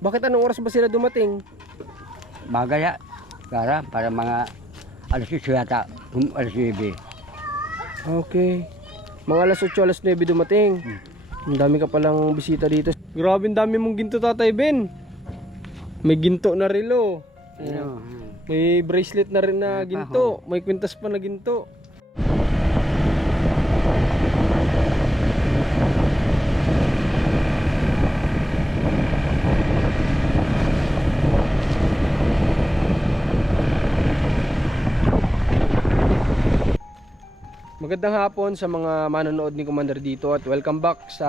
Bakit anong oras ba sila dumating? Bagaya. Para, para mga alas 6 yata. Um, alas 9. Okay. Mga alas 8, alas 9 dumating. Ang dami ka palang bisita dito. Grabe, ang dami mong ginto, Tatay Ben. May ginto na relo. Ano? May bracelet na rin na ginto. May kwintas pa na ginto. Magandang hapon sa mga manonood ni Commander dito at welcome back sa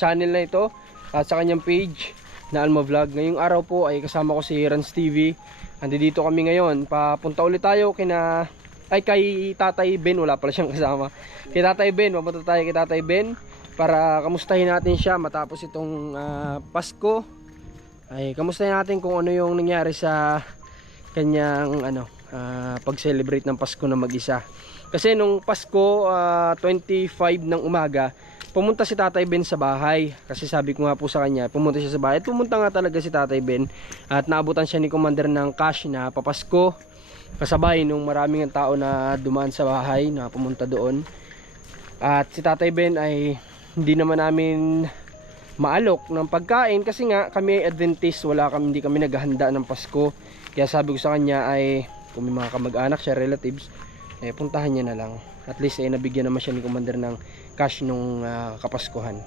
channel na ito at sa kanyang page na Alma Vlog. Ngayong araw po ay kasama ko si Rans TV. Andi dito kami ngayon. Papunta ulit tayo kina ay kay Tatay Ben, wala pala siyang kasama. Kay Tatay Ben, papunta tayo kay Tatay Ben para kamustahin natin siya matapos itong ah, Pasko. Ay kamustahin natin kung ano yung nangyari sa kanyang ano ah, pag-celebrate ng Pasko na mag-isa. Kasi nung Pasko, ah, 25 ng umaga, pumunta si Tatay Ben sa bahay. Kasi sabi ko nga po sa kanya, pumunta siya sa bahay. At pumunta nga talaga si Tatay Ben. At naabutan siya ni Commander ng cash na papasko. Kasabay nung maraming tao na dumaan sa bahay na pumunta doon. At si Tatay Ben ay hindi naman namin maalok ng pagkain kasi nga kami ay Adventist, wala kami, hindi kami naghahanda ng Pasko. Kaya sabi ko sa kanya ay kung may mga kamag-anak siya, relatives, eh puntahan niya na lang. At least eh nabigyan naman siya ni commander ng cash nung ah, kapaskuhan.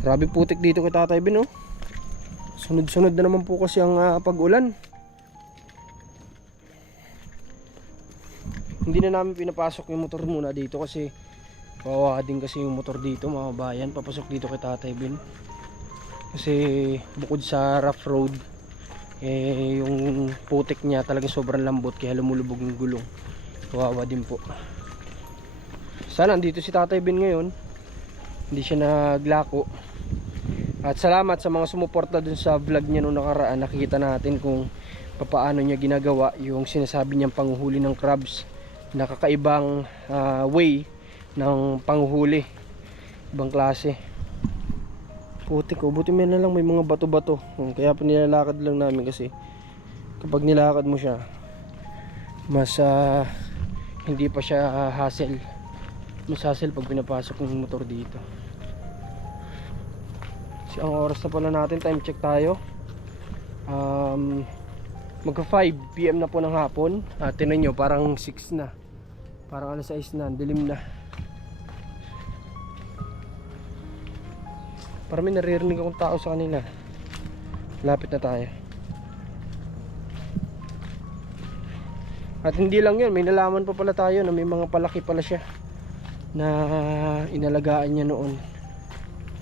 Grabe putik dito kay tatay Ben oh. Sunod sunod na naman po kasi ang ah, pag-ulan. Hindi na namin pinapasok yung motor muna dito kasi kawawa din kasi yung motor dito mga bayan. Papasok dito kay tatay Ben kasi bukod sa rough road eh yung putik niya talagang sobrang lambot kaya lumulubog yung gulong kawawa din po. Sana andito si tatay Ben ngayon. Hindi siya naglako. At salamat sa mga sumuporta dun sa vlog niya nung nakaraan. Nakikita natin kung papaano niya ginagawa yung sinasabi niyang panguhuli ng crabs. Nakakaibang ah, way ng panguhuli ibang klase. Putik ko buti may na lang may mga bato-bato. Hmm, kaya pa nilalakad lang namin kasi kapag nilakad mo siya mas ah, hindi pa siya ah, hassle. Mas hassle pag pinapasok ng motor dito. Kasi ang oras na pala natin time check tayo. Um, magka 5 pm na po ng hapon. At tinan nyo parang 6 na. Parang alas 6 na dilim na. Parang may naririnig akong tao sa kanila. Lapit na tayo At hindi lang yun, may nalaman pa pala tayo na may mga palaki pala siya na inalagaan niya noon.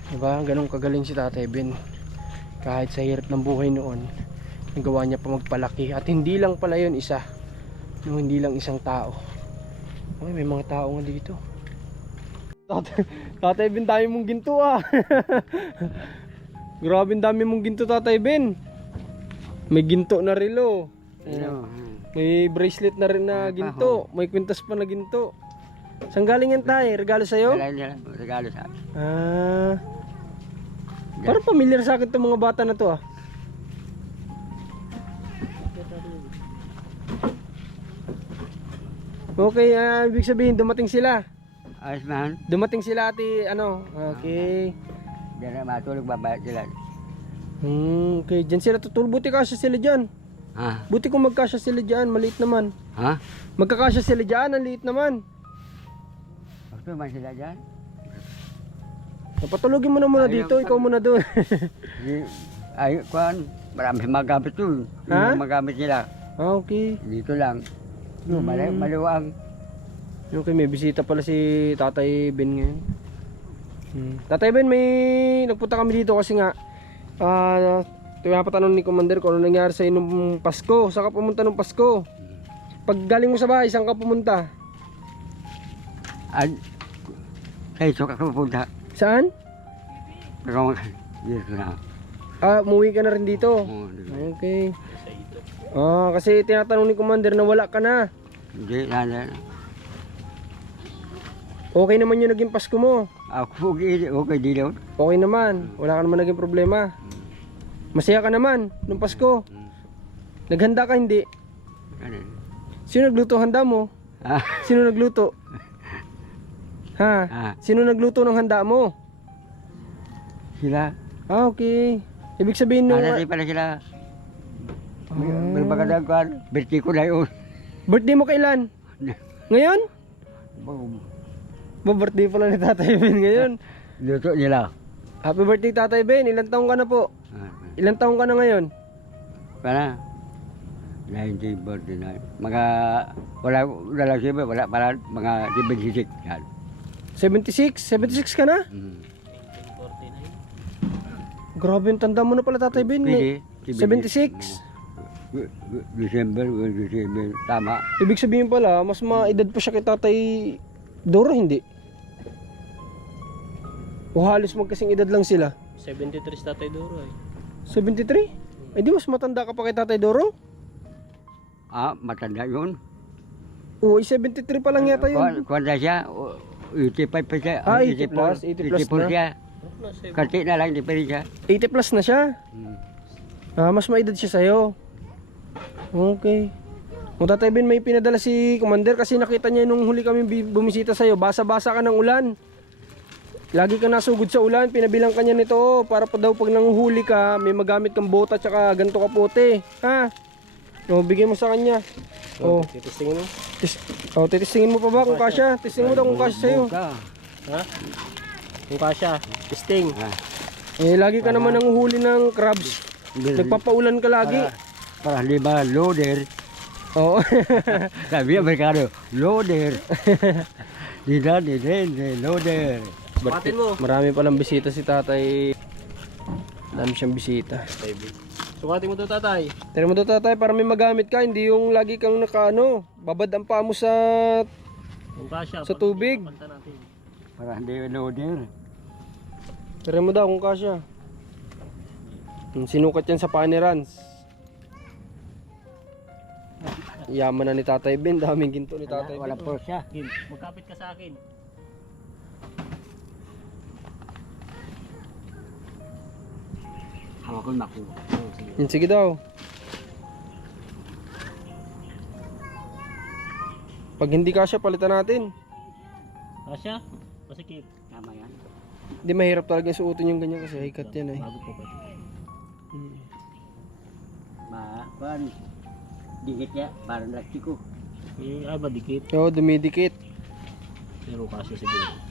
Diba? Ganun kagaling si Tatay Ben. Kahit sa hirap ng buhay noon, nagawa niya pa magpalaki. At hindi lang pala yun isa. No, hindi lang isang tao. Uy, may mga tao nga dito. Tatay, tatay Ben, dami mong ginto ah. Grabe, dami mong ginto, Tatay Ben. May ginto na relo. Ano? May bracelet na rin na ginto. May kwintas pa na ginto. Saan galing yan tayo? Regalo sa'yo? Wala niya lang. Regalo sa akin. Ah. Parang familiar sa akin itong mga bata na to ah. Okay, ah, ibig sabihin dumating sila. Ayos man. Dumating sila ati ano. Okay. Diyan na matulog babayad sila. Hmm, okay, diyan sila tutulog. Buti kasya sila diyan. Ha? Buti kung magkasya sila diyan, maliit naman. Ha? Magkakasya sila diyan, ang liit naman. Gusto man sila dyan? Napatulogin mo na muna Ayaw dito, ikaw muna doon. Ay, kuhan. Marami magamit yun. Ha? Yung magamit nila. ah, okay. Dito lang. Yung Hmm. mali, maluwang. Okay, may bisita pala si Tatay Ben ngayon. Hmm. Tatay Ben, may nagpunta kami dito kasi nga ah tinapatanong ni Commander kung ano nangyari sa nung Pasko. Saan ka pumunta nung Pasko? Pag galing mo sa bahay, saan ka pumunta? Ay, ay, so ka pupunta. Saan? Ikaw Dito na. Ah, umuwi ka na rin dito. Oo, dito. Okay. Ah, kasi tinatanong ni Commander na wala ka na. Hindi, nana. Okay naman yung naging Pasko mo. Ako, okay, okay, di daw. Okay naman. Wala ka naman naging problema. Masaya ka naman nung Pasko. Naghanda ka hindi? Ano? Sino nagluto handa mo? Ah, Sino nagluto? Ha? ah, Sino nagluto ng handa mo? sila. Ah, okay. Ibig sabihin nung Ano pala sila. May magandang kwan. Birthday ko na yun. birthday mo kailan? Ngayon? Boom. Ba, birthday pala ni Tatay Ben ngayon. Luto nila. Happy birthday Tatay Ben. Ilan taong ka na po? Ah, Ilan taong ka na ngayon? Para 1949. Mga wala wala siya, wala para mga 76 yan. 76? 76 ka na? Mm. Grabe yung tanda mo na pala Tatay Ben. Pwede. 76? Uh, December, December. Tama. Ibig sabihin pala, mas maedad pa siya kay Tatay Doro, hindi? O halos magkasing edad lang sila? 73 tatay Duro eh. 73? Eh di mas matanda ka pa kay Tatay Doro? Ah, matanda yun. Oo, eh, 73 pa lang yata yun. Kung na siya, uh, 85 pa siya. Ah, 80 84, plus, 80 plus 84 na. siya. Na, Kanti na lang, di pa rin siya. 80 plus na siya. Mm. Ah, mas maedad siya sa'yo. Okay. Kung Tatay Ben, may pinadala si Commander kasi nakita niya nung huli kami bi- bumisita sa'yo. Basa-basa ka ng ulan. Lagi ka nasugod sa ulan. Pinabilang ka niya nito oh, para pa daw pag nanguhuli ka, may magamit kang bota tsaka ganito kapote. Ha? O, bigyan mo sa kanya. Oh, Titistingin mo. tis oh, titistingin mo pa ba kung kasya? Tistingin mo daw kung kasya sa'yo. Ha? Yung kasya. Tisting. Ah, Eh, lagi ka naman nanguhuli ng crabs. Nagpapaulan ka lagi. para lima loader. Oo. Sabi Amerikano, loader. Dina, dina, dina, loader. Batin mo. Marami palang bisita si tatay. Dami siyang bisita. Sukatin mo to tatay. Tira mo to tatay para may magamit ka, hindi yung lagi kang nakaano, babad ang paa mo sa. Sa tubig. Para hindi loader. Tira mo daw kung kasya. Sinukat yan sa panirans. Yaman na ni Tatay Ben, daming ginto ni Tatay Ben. po siya. Kim, magkapit ka sa akin. Hawakon ako. Oh, sige. Sige daw. Pag hindi kasya, palitan natin. Kasya? Masikip. Tama yan. Hindi mahirap talaga suotin yung ganyan kasi hikat yan eh. Bago po pati. Hmm. Ma, pan. Dikit niya, parang lastiko. Eh, ay ba dikit? Oo, dumidikit. Pero kasya siguro.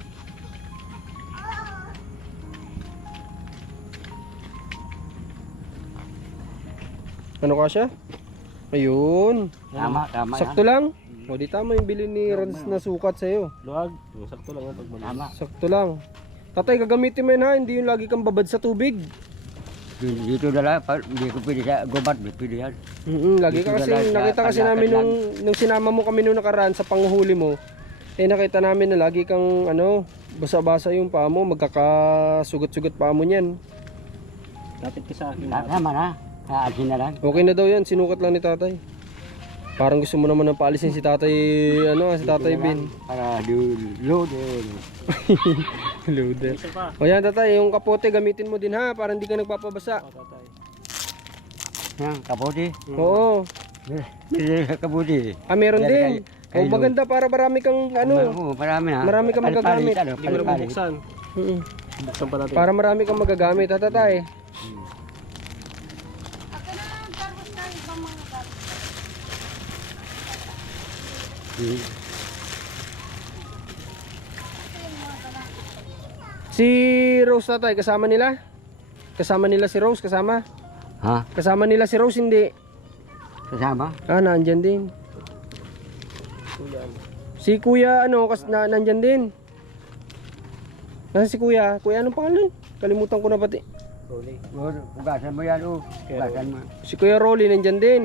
Ano kasya? Ayun. Tama, tama Sakto lang. O di tama yung bili ni Rans na sukat sa'yo. Luwag. Yung sakto lang ang pagmamahal. Tama. Sakto lang. Tatay, gagamitin mo yun ha. Hindi yung lagi kang babad sa tubig. Dito na lang, hindi ko pwede sa gubat, hindi pwede yan. Mm lagi ka kasi, nakita kasi namin nung, nung sinama mo kami nung nakaraan sa panghuli mo. Eh nakita namin na lagi kang ano, basa-basa yung paa mo, magkakasugat-sugat paa mo niyan. Kapit ka sa akin. Ta- Tama na, aasin na lang. Okay na daw yan, sinukat lang ni tatay. Parang gusto mo naman ng paalisin si tatay, ano, si tatay Bin. Para loader. Loader. O yan tatay, yung kapote gamitin mo din ha, para hindi ka nagpapabasa. Oh. Yan, kabuti. Oo. Hindi kabuti. Ah, meron din. O kay maganda para marami kang ano, Oo, marami na. Marami ka magagamit. Ano, Hindi mo na bubuksan. Buksan pa natin. para marami kang magagamit ha tatay. Hmm. Si Rose tatay, kasama nila? Kasama nila si Rose, kasama? Ha? Kasama nila si Rose, hindi. Kasama? Ah, nandyan din. Si kuya, ano, kas, na, nandyan din. Nasaan si kuya? Kuya, anong pangalan? Kalimutan ko na pati. Rolling. Oo, Ugasan mo yan, oh. Ugasan mo. Si Kuya Rolly, nandyan din.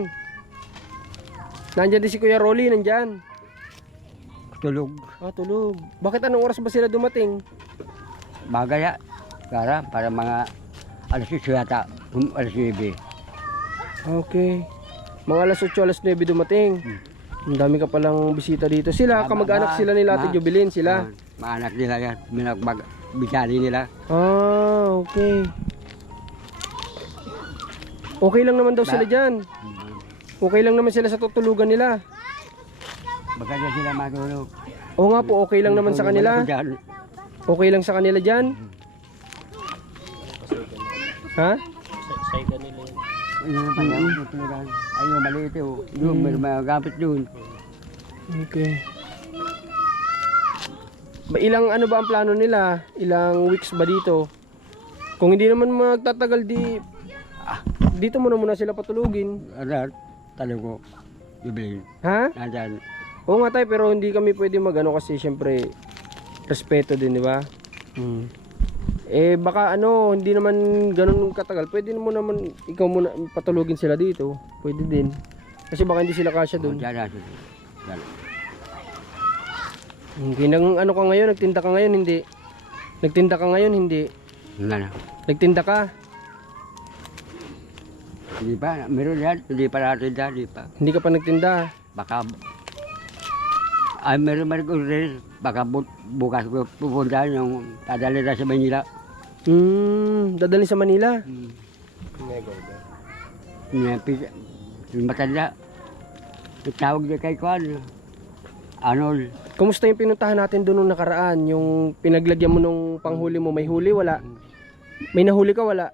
Nandyan din si Kuya Rolly, nandyan. Tulog. Ah, tulog. Bakit anong oras ba sila dumating? Bagaya. Para, para mga alas 6 yata. Um, alas 9. Okay. Mga alas 8, alas 9 dumating. Ang dami ka palang bisita dito. Sila, Ma- kamag-anak ma- sila nila Ate Jubilin, sila. Ah, Maanak nila yan. Minag, bisali nila. Ah, okay. Okay lang naman daw sila Ba- dyan. Okay lang naman sila sa tutulugan nila. Baka na sila matulog. Oo nga po, okay lang naman sa kanila. Okay lang sa kanila dyan. Ha? Sa- Side na nila yun. Ayun pa yan, tutulugan. Ayun, maliit yun. Doon, may mga gamit doon. Okay. Ba, ilang ano ba ang plano nila? Ilang weeks ba dito? Kung hindi naman magtatagal di dito muna muna sila patulugin. Ano, tanong ko. Jubilin. Ha? Nandyan. Oo nga tayo pero hindi kami pwede magano kasi syempre respeto din, di ba? Hmm. Eh baka ano, hindi naman ganun katagal. Pwede mo naman ikaw muna patulugin sila dito. Pwede din. Kasi baka hindi sila kasya Oh, doon. Hindi nang ano ka ngayon, nagtinda ka ngayon, hindi. Nagtinda ka ngayon, hindi. Na. Nagtinda ka, Hindi pa, meron yan. Hindi pa natin dyan, hindi pa. hindi ka pa nagtinda. Baka, ay meron man ko rin. Baka bu bukas ko pupunta yung dadali na sa Manila. Hmm, dadalhin sa Manila. Hmm. Nego ba? Yung matanda. Tawag niya kay Kwan. Anol. Kumusta yung pinuntahan natin doon nung nakaraan? Yung pinaglagyan mo nung panghuli mo, may huli, wala? May nahuli ka, wala?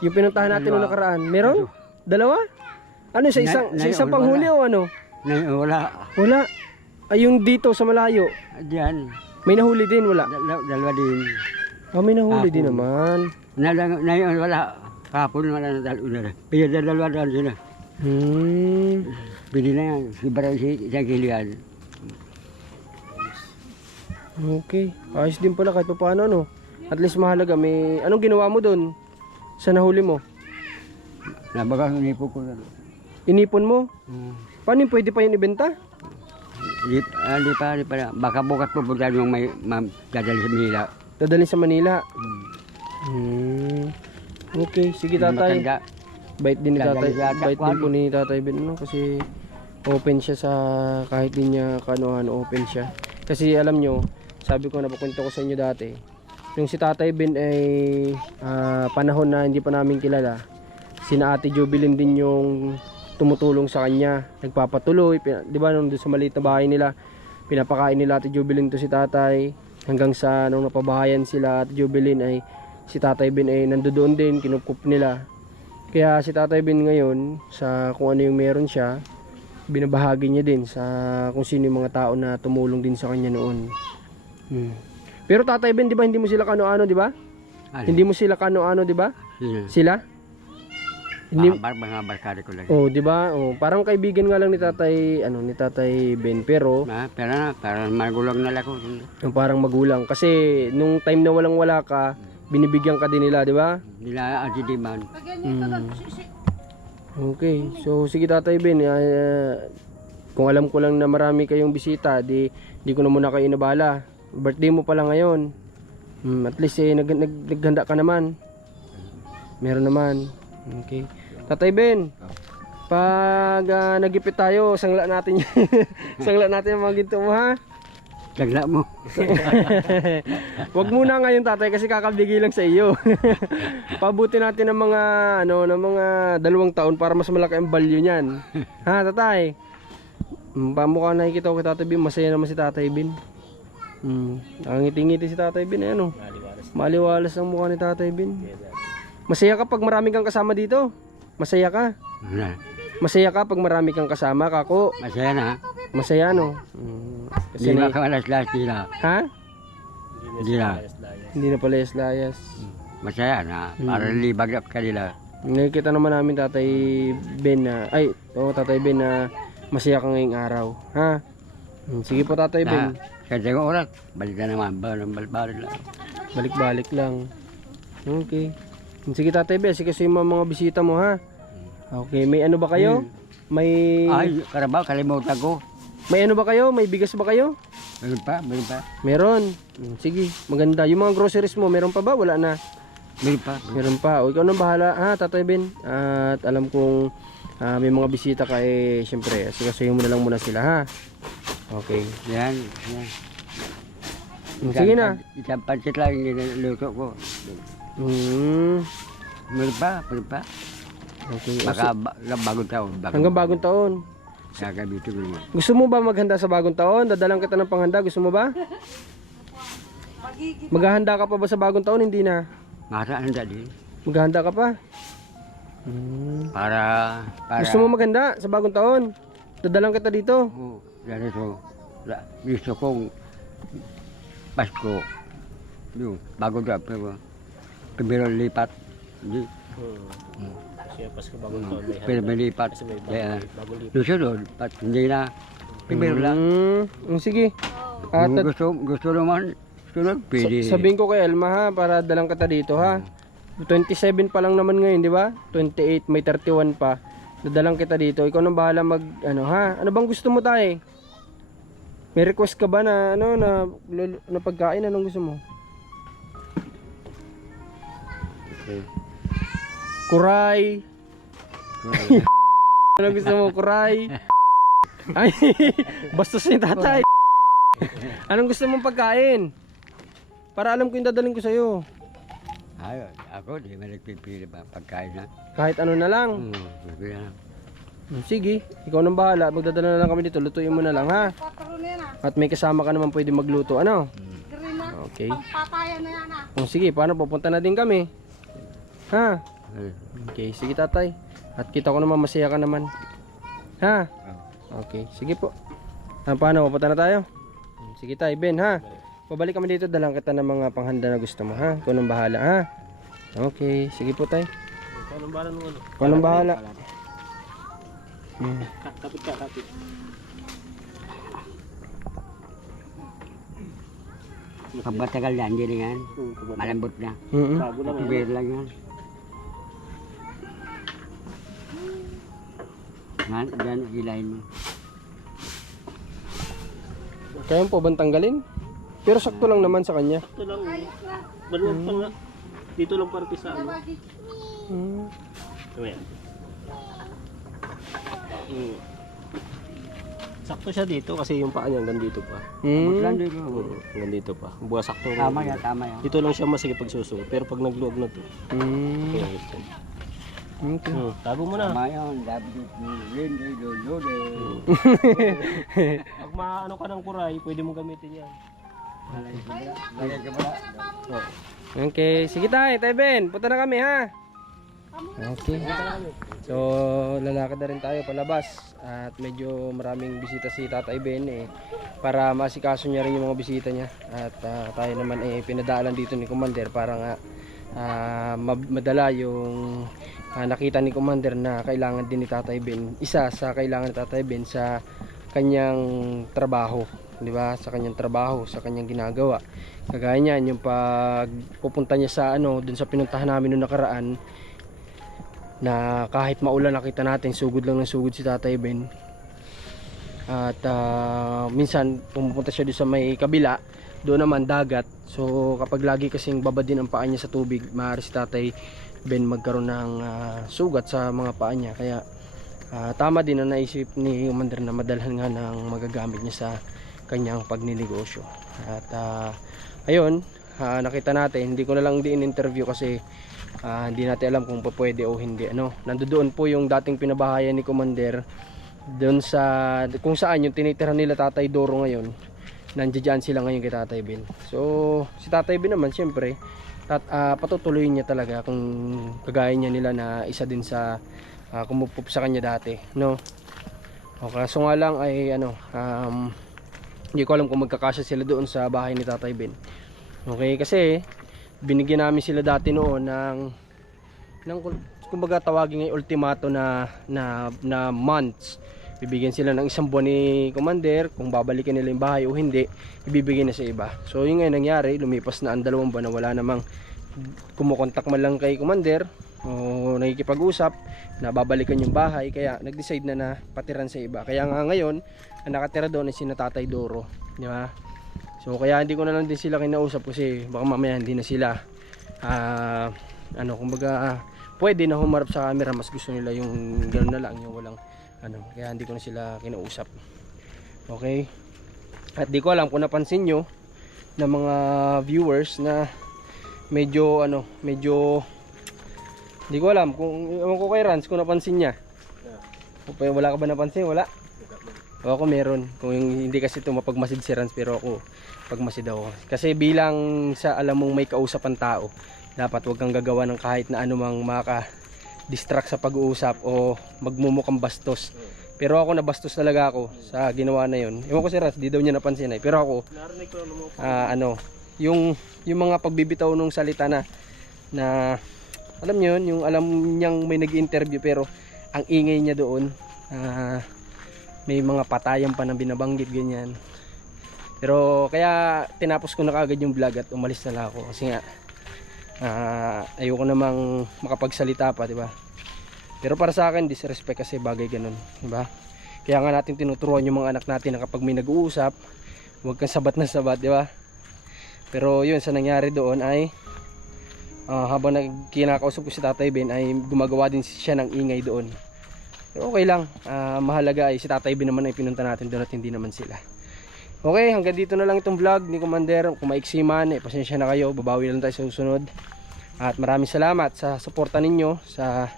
Yung pinuntahan natin nung Dalawa. nakaraan, meron? Dalawa? Ano, sa Na- isang, sa na- isang wala. panghuli o ano? Na, wala. Wala. Ay, yung dito sa malayo, Diyan. may nahuli din, wala? Dal- dalawa din. Ah, may nahuli Hapon. din naman. Na, na, na yun, wala. Kapon wala na dalawa. Pero dalawa na sila. Hmm. Pili na yan. Si Baray si isang kilian. Okay. Ayos din pala kahit pa paano, ano. At least mahalaga, may... Anong ginawa mo doon? Sa nahuli mo? Nabagang unipo ko na. Inipon mo? Hmm. Paano pwede pa yun ibenta? Di, ah, di pa, di pa. Baka bukas pupunta yung may ma, dadali sa Manila. Dadalhin sa Manila. Hmm. Hmm. Okay, sige Yung tatay. matanda. Bait din ni tatay. Dadalhin sa Bait din po ni tatay Ben no? kasi open siya sa kahit din niya kanuhan open siya. Kasi alam nyo, sabi ko napakwento ko sa inyo dati, yung si tatay Ben ay ah, panahon na hindi pa namin kilala, sina ate Jubilin din yung tumutulong sa kanya, nagpapatuloy, di ba nung sa maliit na bahay nila, pinapakain nila ate Jubilin to si tatay, hanggang sa nung napabahayan sila ate Jubilin ay si tatay Ben ay nandoon din, kinukup nila. Kaya si tatay Ben ngayon, sa kung ano yung meron siya, binabahagi niya din sa kung sino yung mga tao na tumulong din sa kanya noon. Hmm. Pero tatay Ben, di ba hindi mo sila kano-ano, di ba? Hindi mo sila kano-ano, di ba? Sino? Sila? Hindi, Mga, bar, mga barkada ko lang. oh, di ba? Oh, parang kaibigan nga lang ni tatay, ano, ni tatay Ben, pero Ah, pero na, parang magulang na lang ako. yung parang magulang kasi nung time na walang wala ka, binibigyan ka din nila, di ba? Nila ang diman. Mm. Okay. So sige Tatay Ben, ah, kung alam ko lang na marami kayong bisita, di di ko na muna kayo inabala. Birthday mo pala ngayon. Hmm, at least eh nag, nag, naghanda ka naman. Meron naman. Okay. Tatay Ben, pag ah, nagipit tayo, sangla natin sangla natin ang mga ginto mo ha. Tagla mo. Wag muna ngayon tatay kasi kakabigay lang sa iyo. Pabuti natin ng mga ano ng mga dalawang taon para mas malaki ang value niyan. Ha, tatay? Mm, pamukha nakikita ko kay Tatay Bin, masaya naman si Tatay Bin. Hmm, nakangiti-ngiti si Tatay Bin, eh, ano? Maliwalas. Maliwalas ang mukha ni Tatay Bin. Masaya ka pag marami kang kasama dito? Masaya ka? Na, Masaya ka pag marami kang kasama, kako? Masaya na. Masaya, no? Hmm, kasi Hindi na, makawalas-las nila. ha? Hindi na. Hindi na pala layas Masaya na. Para libag up kanila. Nakikita naman namin Tatay Ben na, ay, oo Tatay Ben na masaya ka ngayong araw. Ha? Hmm, Sige po Tatay Ben, Na, sa isang oras, balik na naman. Balik balik lang. balik-balik lang. Okay. Hmm, Sige Tatay Ben, sige sa mga, mga bisita mo ha. Okay, may ano ba kayo? May Ay, karabaw, kalimutan ko. may ano ba kayo? May bigas ba kayo? Meron pa, meron pa. Meron. Hmm, Sige, maganda. Yung mga groceries mo, meron pa ba? Wala na. Meron pa. Meron pa. O ikaw nang bahala ha, Tatay Ben. At alam kong ah, may mga bisita ka eh, syempre, sigasuhin mo na lang muna sila ha. Okay. Yan, yan. Hmm, Sige na. Isang pansit lang yung niluto ko. Hmm. Meron pa, meron pa. Okay. Baka ba, bagong taon. Baka, Hanggang bagong taon. Gagabito ko naman. Gusto mo ba maghanda sa bagong taon? Dadalang kita ng panghanda. Gusto mo ba? Maghahanda ka pa ba sa bagong taon? Hindi na. Maraan dali. Maghahanda ka pa? Hmm. Para, para. Gusto mo maghanda sa bagong taon? Dadalang kita dito. Oo, ganito. La- Gusto kong Pasko. Yung, bago na, pero, primero lipat. Hindi, Hmm. Kasi Pasko bagong taon may pero may lipat. Kasi may Kaya, bagong, bagong lipat. susunod, pat, hindi na. Primero lang. Hmm. Hmm, Sige. At, Kung gusto, gusto naman, sunod, pwede. sabihin ko kay Elma ha, para dalang kita dito ha. 27 pa lang naman ngayon, di ba? 28, may 31 pa. Dadalang kita dito. Ikaw nang bahala mag, ano ha? Ano bang gusto mo tayo? May request ka ba na, ano, na, na pagkain? Anong gusto mo? Okay. Kuray. Anong gusto mo? Kuray. Ay, bastos ni tatay. Anong gusto mong pagkain? Para alam ko yung dadaling ko sa'yo. Ay, ako, di man nagpipili pa pagkain na. Kahit ano na lang. Hmm, na. Hmm, Sige, ikaw nang bahala. Magdadala na lang kami dito. Lutuin mo na lang ha. At may kasama ka naman pwede magluto. Ano? Okay. Papaya na yan ah. O sige, paano? Pupunta na din kami. Ha? Ay, Okay, sige tatay. At kita ko naman masaya ka naman. Ha? Okay, sige po. Ah, paano? Pupunta na tayo? Hmm, Sige tayo, Ben ha? Pabalik kami dito. Dalang kita ng mga panghanda na gusto mo ha? Nang bahala ha? Okay, sige po tay. Ikaw nang bahala nung ano. Ikaw nang bahala. Hmm. Ka- Kapit ka, kapit. Pag matagal na, hindi na yan. Hmm, kapit. Malambot na. Mm-mm. Bago lang yan. Lang yan. Yan, yan, ilahin mo. Kaya po bang tanggalin? Pero sakto lang naman sa kanya. Ito lang. eh. Maluwag pa nga. Dito lang parte sa ano. Hmm. Ayan. Hmm. Sakto siya dito kasi yung paa niya hanggang dito pa. Lang Hmm. dito. Oo, hanggang dito pa. Buwa sakto. rin. Tama yan, tama yan. Dito lang siya masige pagsusunod. Pero pag nagluwag na to, Hmm. kaya gusto. Okay. Hmm, tago mo na. Tama lulode. Pag maano ka ng kuray, pwede mo gamitin yan. Okay, sige tayo, tayo Ben. Punta na kami ha. Okay. So, lalakad na rin tayo palabas. At medyo maraming bisita si Tatay Ben eh. Para masikaso niya rin yung mga bisita niya. At ah, tayo naman eh pinadaalan dito ni Commander para nga mab- madala yung ah, nakita ni Commander na kailangan din ni Tatay Ben. Isa sa kailangan ni Tatay Ben sa kanyang trabaho. Di ba? Sa kanyang trabaho, sa kanyang ginagawa. Kagaya niyan, yung pag pupunta niya sa ano, dun sa pinuntahan namin noong nakaraan, na kahit maulan nakita natin sugod lang ng sugod si Tatay Ben at ah, minsan pumupunta siya doon sa may kabila doon naman dagat. So kapag lagi kasing babad din ang paa niya sa tubig maaari si Tatay Ben magkaroon ng ah, sugat sa mga paa niya. Kaya ah, tama din na naisip ni Commander na madalhan nga ng magagamit niya sa kanyang pagninegosyo at ah, ayun ah, nakita natin hindi ko na lang din interview kasi Ah, hindi natin alam kung pwede o hindi ano. Nandoon po yung dating pinabahayan ni Commander doon sa kung saan yung tinitira nila Tatay Doro ngayon nandiyan sila ngayon kay Tatay Ben so si Tatay Ben naman syempre tat, ah, patutuloy niya talaga kung kagaya niya nila na isa din sa uh, kumupup sa kanya dati no? O kaso nga lang ay ano um, hindi ko alam kung magkakasya sila doon sa bahay ni Tatay Ben okay kasi binigyan namin sila dati noon ng ng kumbaga tawagin ngay ultimato na na na months bibigyan sila ng isang buwan ni commander kung babalikan nila yung bahay o hindi ibibigay na sa iba. So yun ngayon nangyari lumipas na ang dalawang buwan na wala namang kumukontak man lang kay commander o nakikipag-usap na babalikan yung bahay kaya nag-decide na na patiran sa iba. Kaya nga ngayon ang nakatira doon ay sina Tatay Doro di ba? So kaya hindi ko na lang din sila kinausap kasi baka mamaya hindi na sila ah, ano kumbaga ah, pwede na humarap sa camera mas gusto nila yung gano'n na lang yung walang ano kaya hindi ko na sila kinausap. Okay? At di ko alam kung napansin nyo ng mga viewers na medyo ano medyo Hindi ko alam kung ewan ko kay Rans kung napansin niya. O pa- Wala ka ba napansin? Wala. O ako meron. Kung yung- hindi kasi ito mapagmasid si Rans pero ako pagmasid ako. Kasi bilang sa alam mong may kausapan tao, dapat wag kang gagawa ng kahit na anumang maka distract sa pag-uusap o magmumukhang bastos. Pero ako nabastos talaga ako sa ginawa na yun. Ewan ko si Rans, di daw niya napansin ay. Pero ako, ah, ano, yung yung mga pagbibitaw nung salita na na alam niyo yun, yung alam niyang may nag-interview pero ang ingay niya doon ah, may mga patayan pa na binabanggit ganyan. Pero kaya tinapos ko na kagad yung vlog at umalis na lang ako kasi nga ah, ayoko namang makapagsalita pa, di ba? Pero para sa akin disrespect kasi bagay ganun, di ba? Kaya nga natin tinuturuan yung mga anak natin na kapag may nag-uusap, huwag kang sabat na sabat, di ba? Pero yun, sa nangyari doon ay ah, habang nag- kinakausap ko si Tatay Ben ay gumagawa din siya ng ingay doon. Pero okay lang, Ah, mahalaga ay si Tatay Ben naman ay pinunta natin doon at hindi naman sila. Okay, hanggang dito na lang itong vlog ni Commander. Kung maiksi man, eh, pasensya na kayo, babawi lang tayo sa susunod. At maraming salamat sa suporta ninyo sa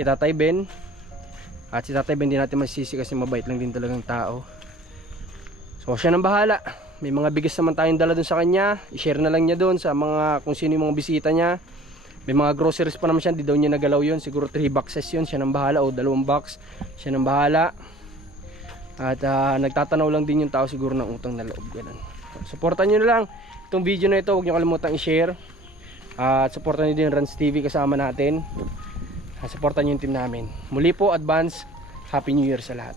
kay Tatay Ben. At si Tatay Ben din natin masisi kasi mabait lang din talagang tao. So siya nang bahala. May mga bigas naman tayong dala dun sa kanya. I-share na lang niya doon sa mga kung sino yung mga bisita niya. May mga groceries pa naman siya, hindi daw niya nagalaw yun. Siguro 3 boxes yun, siya nang bahala o dalawang box. Siya nang bahala. At ah, nagtatanaw lang din yung tao siguro ng utang na loob. Ganun. Supportan nyo na lang itong video na ito. Huwag nyo kalimutang i-share. At supportan nyo din Rans TV kasama natin. Ah, supportan nyo yung team namin. Muli po, advance. Happy New Year sa lahat.